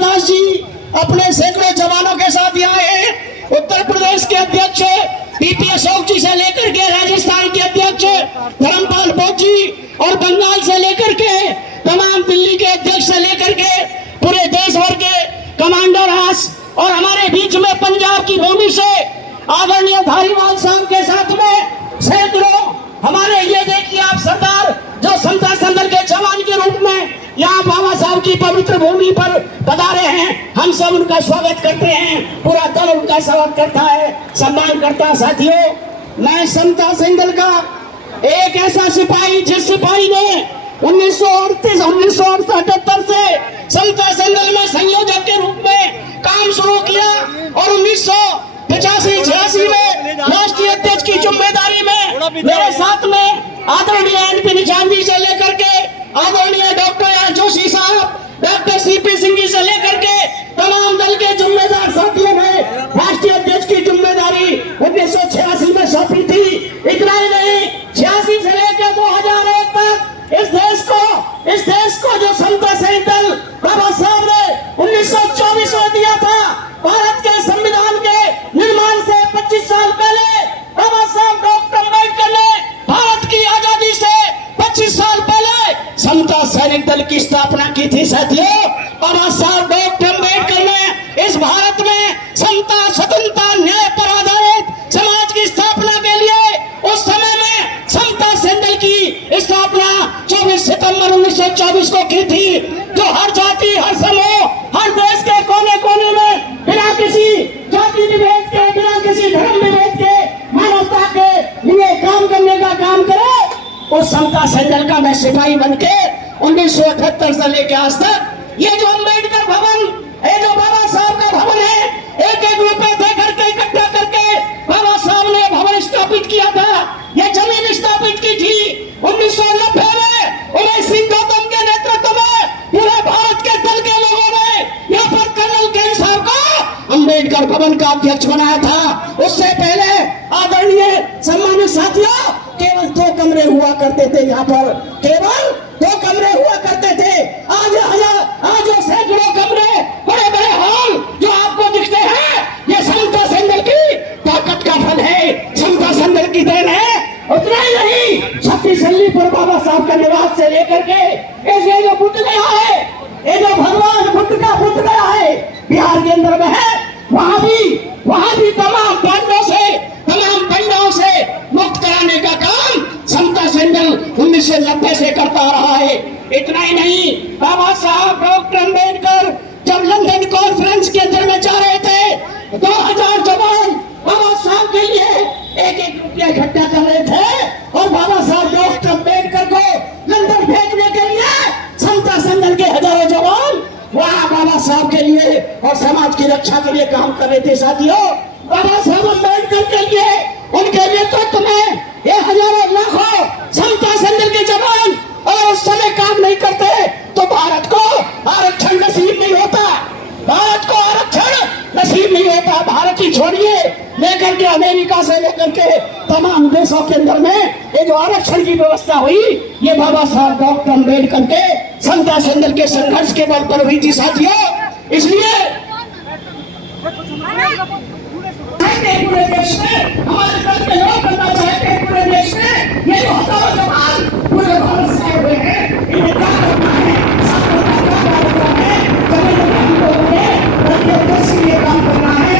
दास जी अपने सैकड़ों जवानों के साथ यहाँ हैं। उत्तर प्रदेश के अध्यक्ष पीपी अशोक जी से लेकर के राजस्थान के अध्यक्ष धर्मपाल बोस जी और बंगाल से लेकर के तमाम दिल्ली के अध्यक्ष से लेकर के पूरे देश भर के कमांडर हास और हमारे बीच में पंजाब की भूमि से आदरणीय धारीवाल साहब के साथ में सैकड़ों हमारे ये देखिए आप सरदार जो समता संदल के जवान के रूप में यहाँ बाबा साहब की पवित्र भूमि पर पधारे हैं। हम सब उनका स्वागत करते हैं, पूरा दल उनका स्वागत करता है, सम्मान करता है। साथियों, मैं समता संदल का एक ऐसा सिपाही जिस सिपाही ने 1978 से समता संदल में संयोजक के रूप में काम शुरू किया और 1985-86 में राष्ट्रीय अध्यक्ष की जिम्मेदारी में मेरे साथ में आदरणीय एनपी निशान जी से लेकर के आदरणीय डॉक्टर जोशी साहब, डॉक्टर सीपी सिंह जी से लेकर के तमाम दल के जिम्मेदार साथियों ने राष्ट्रीय अध्यक्ष की जिम्मेदारी 1986 में सौंपी थी। इतना ही नहीं, 86 से लेकर 2001 तक इस देश को जो समता संदल बाबा साहब ने 1924 में दिया था, भारत के संविधान के निर्माण से 25 साल पहले बाबा साहब डॉक्टर अम्बेडकर ने भारत की आजादी से 25 साल पहले समता सैनिक दल की स्थापना की थी। साथियों, बाबा साहब डॉक्टर अम्बेडकर ने इस भारत में समता, स्वतंत्रता, न्याय पर आधारित समाज की स्थापना के लिए उस समय में समता संदल की स्थापना 24 सितंबर 1924 को की थी, जो हर जाति, हर समूह, हर देश के कोने कोने में बिना किसी जाति विभेद के, बिना किसी धर्म विभेद के मानवता के लिए काम करने का काम करे। उस समता संदल का मैं सिपाही बनके 1978 से लेकर आज तक ये जो अम्बेडकर भवन, ये जो बाबा साहब का भवन है, एक एक रुपए दे करके इकट्ठा करके बाबा साहब ने भवन स्थापित किया था। ये जमीन स्थापित की थी 1990 में उमेश सिंह गौतम के नेतृत्व में पूरे भारत के दल के लोगों ने यहाँ पर कर्नल केन साहब को अम्बेडकर भवन का अध्यक्ष बनाया था। उससे पहले आदरणीय सम्मानित साथियों, केवल 2 कमरे हुआ करते थे, यहाँ पर केवल 2 कमरे हुआ करते थे। आज सैकड़ों कमरे, बड़े बड़े हॉल जो आपको दिखते हैं, ये समता संदल की ताकत का फल है, समता संदल की देन है। उतना ही नहीं, छत्तीसगढ़ पर बाबा साहब का निवास से लेकर के ये जो बुद्ध गया है, ये जो भगवान बुद्ध का बुद्ध गया है बिहार के अंदर में है, वहां भी तमाम पंडों से मुक्त कराने का काम समता संदल 1990 से करता रहा है। इतना ही नहीं, बाबा साहब डॉक्टर अम्बेडकर जब लंदन कॉन्फ्रेंस के अंदर में जा रहे थे, 2000 जवान बाबा साहब के लिए एक रुपया इकट्ठा कर रहे थे और बाबा साहब डॉक्टर अम्बेडकर को लंदन भेजने के लिए समता संदल के हजारों जवान वहाँ बाबा साहब के लिए और समाज की रक्षा के लिए काम कर रहे थे। साथियों, बाबा साहब अम्बेडकर के लिए, उनके नेतृत्व में ये हजारों लाखों समता संदल के जवान और उस समय काम नहीं करते तो भारत को आरक्षण नसीब नहीं होता, भारत को आरक्षण नसीब नहीं होता। भारत ही छोड़िए, लेकर के अमेरिका से लेकर के तमाम देशों के अंदर में ये जो आरक्षण की व्यवस्था हुई, ये बाबा साहब डॉक्टर अम्बेडकर के समता संदल के संघर्ष के बल पर हुई थी। साथियों, इसलिए पूरे देश में हमारे दल के लोग करना चाहते हैं, पूरे देश में ये जो हजारों जवान पूरे भारत से आए हुए हैं, इन्हें क्या करना है, काम करना है।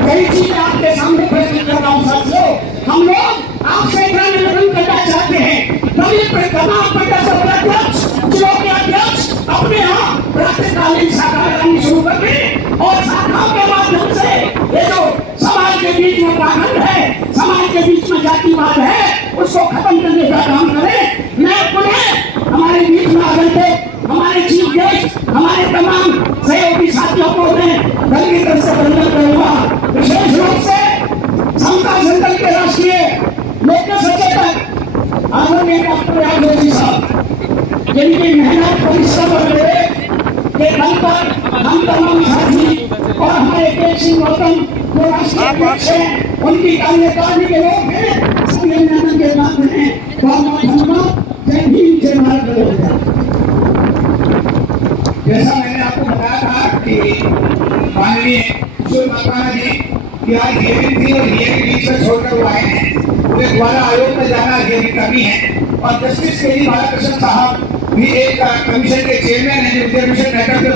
मैं यही चीज आपके सामने प्रस्तुत कर रहा हूँ। साथियों, हम लोग आपसे निवेदन करना चाहते हैं, तमाम अध्यक्ष, जिलों के अध्यक्ष अपने यहाँ रात्रिकालीन शाखा लगानी शुरू कर दें और शाखाओं के माध्यम से ये जो समाज के बीच में पाखंड है, समाज के बीच में जातिवाद है, उसको खत्म करने का काम करें। मैं पुनः हमारे बीच में आ गए हमारे चीफ गेस्ट, हमारे तमाम सहयोगी साथियों को मैं दल की तरफ से वंदन करूंगा। विशेष रूप से समता संदल के राष्ट्रीय लोक सचेतक आदरणीय डॉक्टर जोशी साहब, जिनकी मेहनत परिश्रम और के बल पर हम तमाम साथी और हमारे केन सिंह गौतम जो राष्ट्रीय अध्यक्ष हैं, उनकी कार्यकारिणी के लोग हैं, सभी अभिनंदन के पात्र हैं। बहुत धन्यवाद। जय भीम, जय भारत। जैसा मैंने आपको कि माननीय किशोर मकवाना जी की आज हियरिंग थी और हियरिंग बीच में छोड़कर वो आए हैं, उन्हें द्वारा आयोग में जाना हियरिंग करनी है। और जस्टिस के जी बालाकृष्ण साहब भी एक कमीशन के चेयरमैन है जो रिजर्वेशन मैटर पे